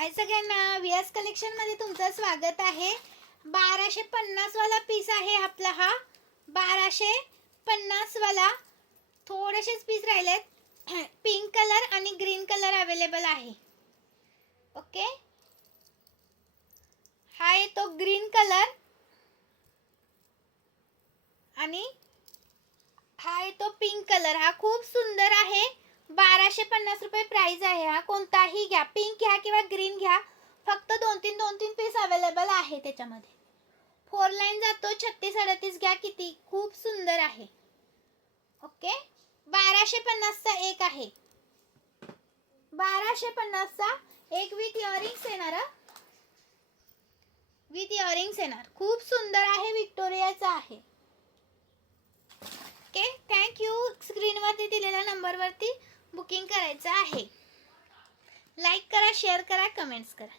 हाय सगळ्यांना, VS collection मध्ये तुमचं स्वागत आहे। 1250 वाला पीस आहे आपला हा 1250 वाला। थोडेसेच पीस राहिलेत। पिंक कलर आणि ग्रीन कलर अवेलेबल आहे। ओके, हा आहे तो ग्रीन कलर आणि हा आहे तो पिंक कलर। हा खूप सुंदर आहे। 1250 रुपये प्राइस आहे। हा कोणताही घ्या, पिंक घ्या किंवा ग्रीन घ्या, फक्त दोन तीन पीस अवेलेबल आहे त्याच्यामध्ये। 4 लाईन जातो, 36-38 घ्या, किती खूप सुंदर आहे। ओके, 1250 चा एक आहे। 1250 चा एक विथ इयरिंग्स येणार, विथ इयरिंग्स येणार। खूप सुंदर आहे, विक्टोरियाचा आहे। Okay, thank you. स्क्रीनवरती दिलेल्या नंबरवरती बुकिंग करायचं आहे। लाईक करा, शेअर करा, कमेंट्स करा।